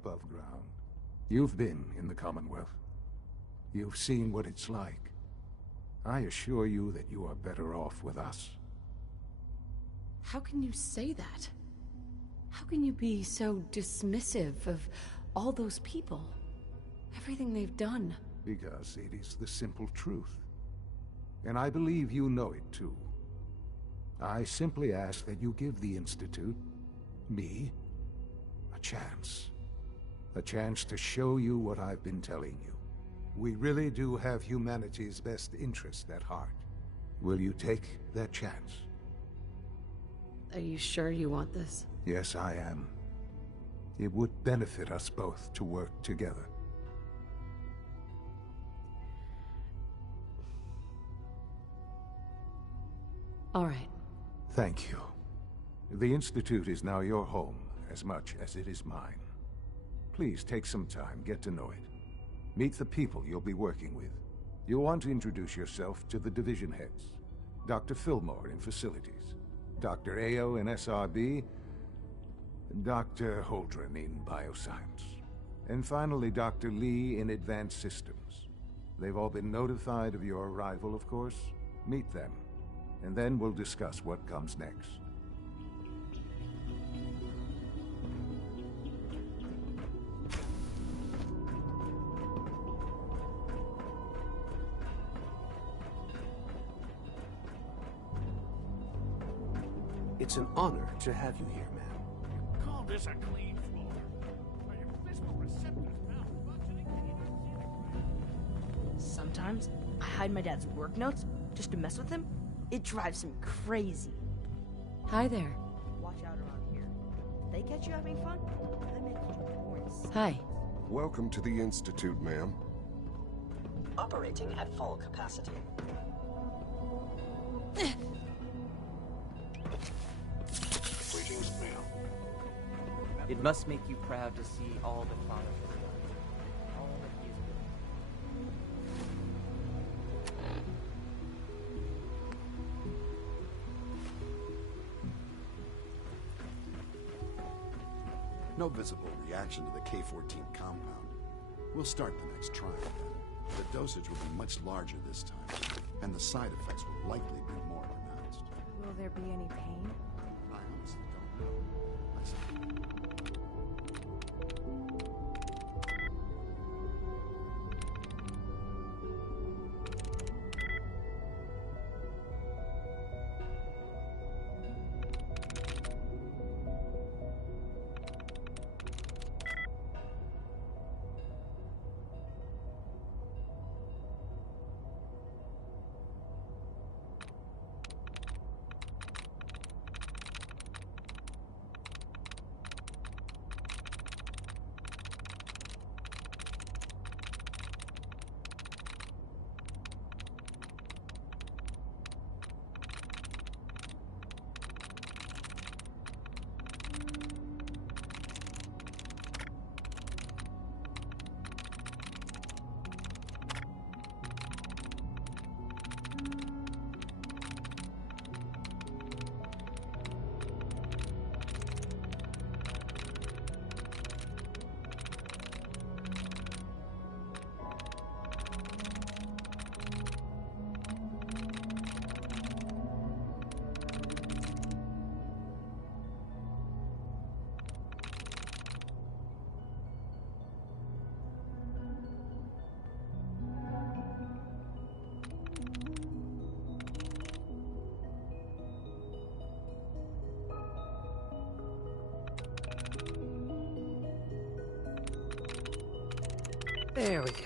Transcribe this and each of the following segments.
above ground. You've been in the Commonwealth. You've seen what it's like. I assure you that you are better off with us. How can you say that? How can you be so dismissive of all those people? Everything they've done. Because it is the simple truth. And I believe you know it too. I simply ask that you give the Institute, me, a chance. A chance to show you what I've been telling you. We really do have humanity's best interest at heart. Will you take that chance? Are you sure you want this? Yes, I am. It would benefit us both to work together. All right. Thank you. The Institute is now your home, as much as it is mine. Please take some time, get to know it. Meet the people you'll be working with. You'll want to introduce yourself to the division heads. Dr. Fillmore in Facilities, Dr. Ayo in SRB, Dr. Holdren in Bioscience, and finally Dr. Lee in Advanced Systems. They've all been notified of your arrival, of course. Meet them, and then we'll discuss what comes next. It's an honor to have you here, ma'am. Call this a clean floor? Are your fiscal receptors malfunctioning? Sometimes I hide my dad's work notes just to mess with him. It drives him crazy. Hi there. Watch out around here. If they catch you having fun, they may catch you points. Hi. Welcome to the Institute, ma'am. Operating at full capacity. Greetings, ma'am. It must make you proud to see all that Father has done. All that he has built. No visible reaction to the K-14 compound. We'll start the next trial then. The dosage will be much larger this time, and the side effects will likely be more pronounced. Will there be any pain? I honestly don't know. I see. There we go.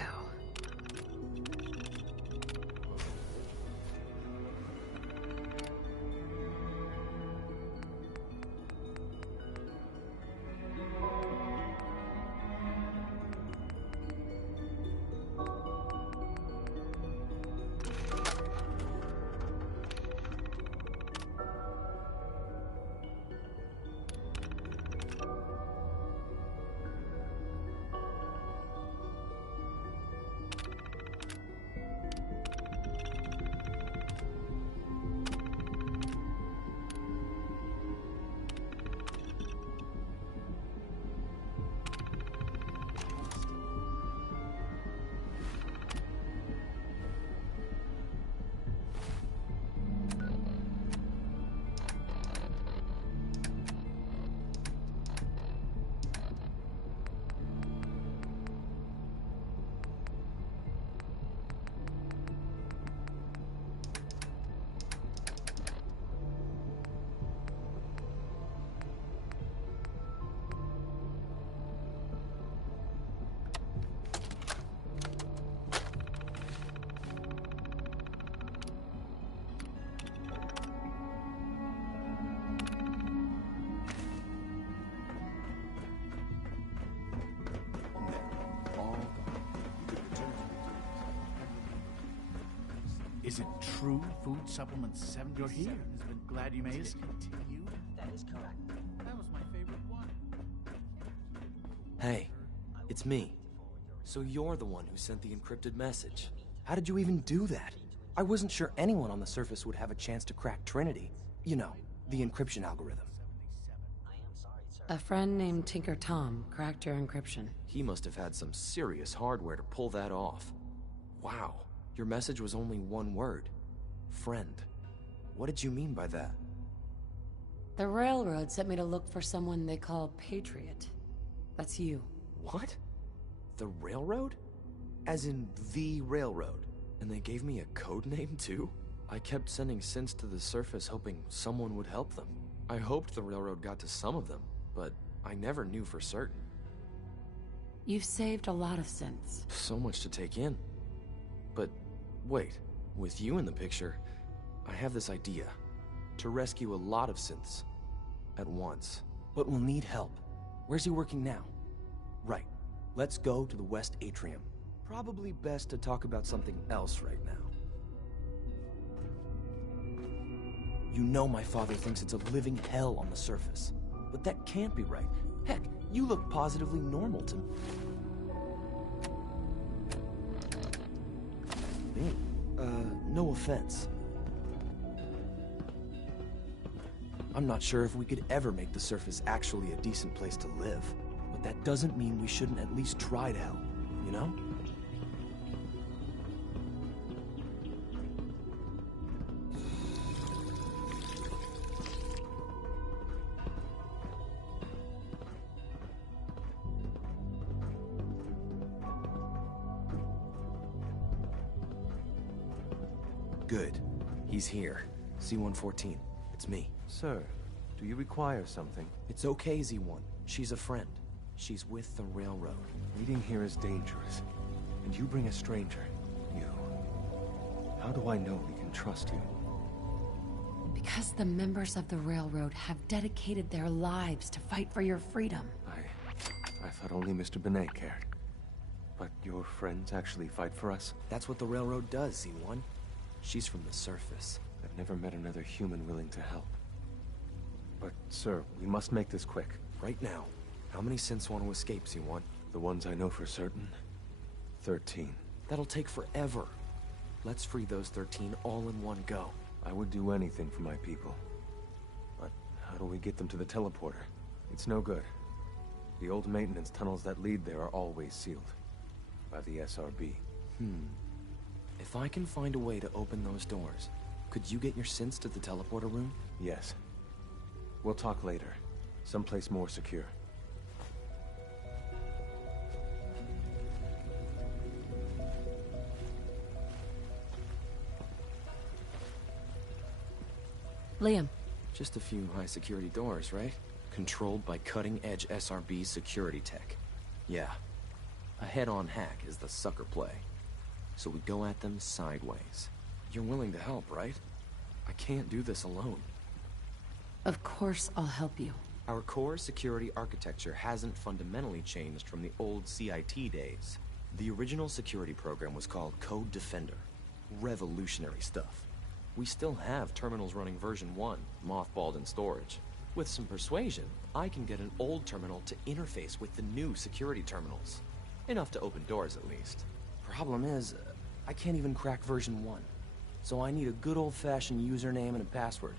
Is it true Food Supplement 7 you're here? Has been glad you made it. Continue. That is correct. That was my favorite one. Hey, it's me. So you're the one who sent the encrypted message. How did you even do that? I wasn't sure anyone on the surface would have a chance to crack Trinity. You know, the encryption algorithm. I am sorry, sir. A friend named Tinker Tom cracked your encryption. He must have had some serious hardware to pull that off. Wow, your message was only one word. Friend. What did you mean by that? The railroad sent me to look for someone they call Patriot. That's you. What? The railroad? As in the railroad? And they gave me a code name too? I kept sending synths to the surface hoping someone would help them. I hoped the railroad got to some of them, but I never knew for certain. You've saved a lot of synths. So much to take in. But wait, with you in the picture, I have this idea. To rescue a lot of synths at once. But we'll need help. Where's he working now? Right. Let's go to the West Atrium. Probably best to talk about something else right now. You know my father thinks it's a living hell on the surface. But that can't be right. Heck, you look positively normal to me. No offense. I'm not sure if we could ever make the surface actually a decent place to live. But that doesn't mean we shouldn't at least try to help, you know? Good. He's here. C-114. It's me. Sir, do you require something? It's okay, Z-1. She's a friend. She's with the railroad. Waiting here is dangerous. And you bring a stranger. You. How do I know we can trust you? Because the members of the railroad have dedicated their lives to fight for your freedom. I thought only Mr. Benet cared. But your friends actually fight for us? That's what the railroad does, Z-1. She's from the surface. I've never met another human willing to help. But, sir, we must make this quick. Right now. How many synths want to escape, Z-1? The ones I know for certain. 13. That'll take forever. Let's free those 13 all in one go. I would do anything for my people. But how do we get them to the teleporter? It's no good. The old maintenance tunnels that lead there are always sealed. By the SRB. If I can find a way to open those doors, could you get your synths to the teleporter room? Yes. We'll talk later. Someplace more secure. Liam. Just a few high-security doors, right? Controlled by cutting-edge SRB security tech. Yeah. A head-on hack is the sucker play. So we go at them sideways. You're willing to help, right? I can't do this alone. Of course I'll help you. Our core security architecture hasn't fundamentally changed from the old CIT days. The original security program was called Code Defender. Revolutionary stuff. We still have terminals running version 1, mothballed in storage. With some persuasion, I can get an old terminal to interface with the new security terminals. Enough to open doors, at least. Problem is, I can't even crack version 1. So I need a good old-fashioned username and a password.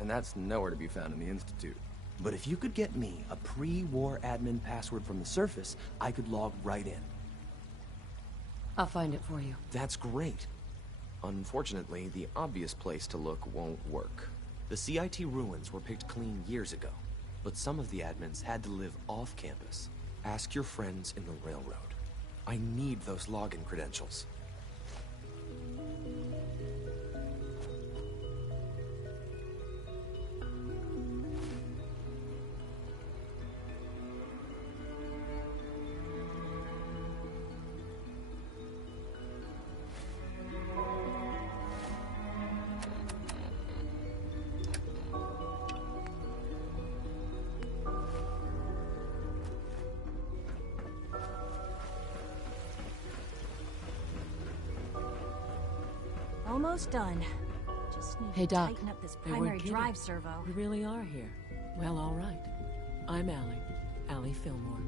And that's nowhere to be found in the Institute. But if you could get me a pre-war admin password from the surface, I could log right in. I'll find it for you. That's great. Unfortunately, the obvious place to look won't work. The CIT ruins were picked clean years ago, but some of the admins had to live off campus. Ask your friends in the railroad. I need those login credentials. almost done. Just need Hey, to Doc. tighten up this They weren't primary kidding. drive servo. We really are here. Well, all right. I'm Allie Fillmore.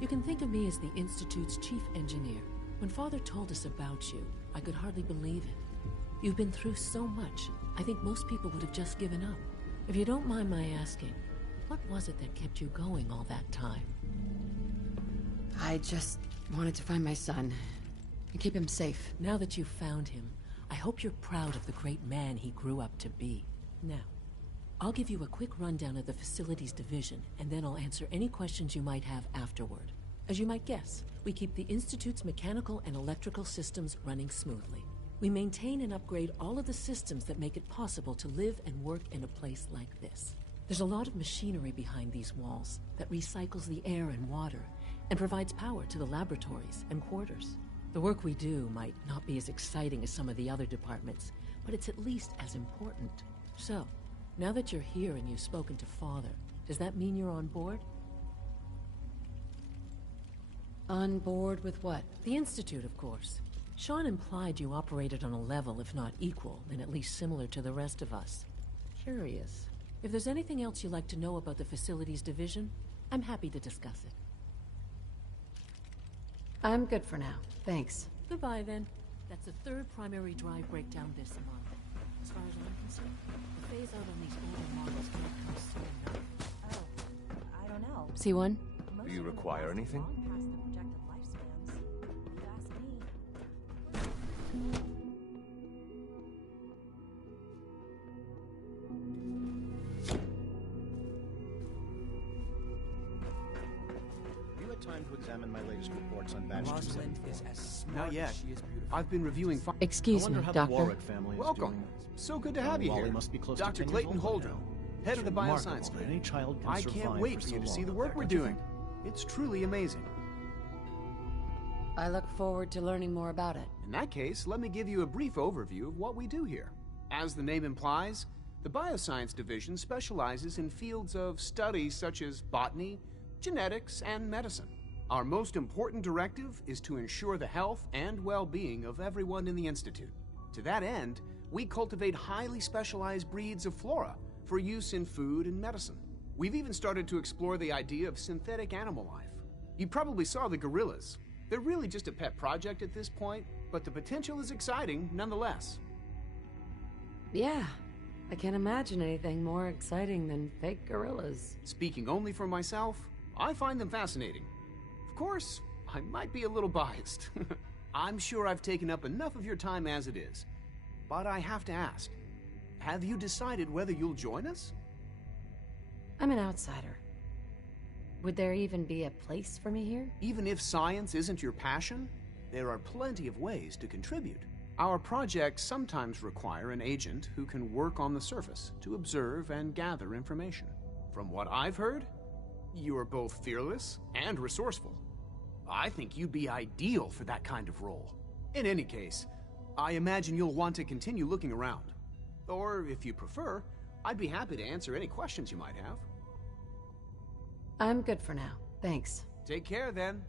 You can think of me as the Institute's chief engineer. When Father told us about you, I could hardly believe it. You've been through so much, I think most people would have just given up. If you don't mind my asking, what was it that kept you going all that time? I just wanted to find my son and keep him safe. Now that you've found him, I hope you're proud of the great man he grew up to be. Now, I'll give you a quick rundown of the Facilities Division, and then I'll answer any questions you might have afterward. As you might guess, we keep the Institute's mechanical and electrical systems running smoothly. We maintain and upgrade all of the systems that make it possible to live and work in a place like this. There's a lot of machinery behind these walls that recycles the air and water and provides power to the laboratories and quarters. The work we do might not be as exciting as some of the other departments, but it's at least as important. So, now that you're here and you've spoken to Father, does that mean you're on board? On board with what? The Institute, of course. Sean implied you operated on a level, if not equal, then at least similar to the rest of us. Curious. If there's anything else you'd like to know about the Facilities Division, I'm happy to discuss it. I'm good for now. Thanks. Goodbye, then. That's the third primary drive breakdown this month. As far as I'm concerned, the phase-out on these older models can't come soon enough. Oh, I don't know. C1? Do you require anything? Long past their projected lifespans. If you ask me. You had time to examine my latest reports on batch Rosalind 274. is as smart Not yet. as she is beautiful. I've been reviewing. Excuse I wonder me, how Doctor. the Warwick family is Welcome. doing. So good to have you Wally here. must be close Dr. to 10 Clayton years old Holdren, now. head of the Remarkable bioscience that group. any child can I survive can't wait for so you to see long the up work there, we're don't you doing. think? It's truly amazing. I look forward to learning more about it. In that case, let me give you a brief overview of what we do here. As the name implies, the Bioscience Division specializes in fields of study such as botany, genetics, and medicine. Our most important directive is to ensure the health and well-being of everyone in the Institute. To that end, we cultivate highly specialized breeds of flora for use in food and medicine. We've even started to explore the idea of synthetic animal life. You probably saw the gorillas. They're really just a pet project at this point, but the potential is exciting nonetheless. Yeah, I can't imagine anything more exciting than fake gorillas. Speaking only for myself, I find them fascinating. Of course, I might be a little biased. I'm sure I've taken up enough of your time as it is. But I have to ask, have you decided whether you'll join us? I'm an outsider. Would there even be a place for me here? Even if science isn't your passion, there are plenty of ways to contribute. Our projects sometimes require an agent who can work on the surface to observe and gather information. From what I've heard, you are both fearless and resourceful. I think you'd be ideal for that kind of role. In any case, I imagine you'll want to continue looking around. Or, if you prefer, I'd be happy to answer any questions you might have. I'm good for now. Thanks. Take care, then.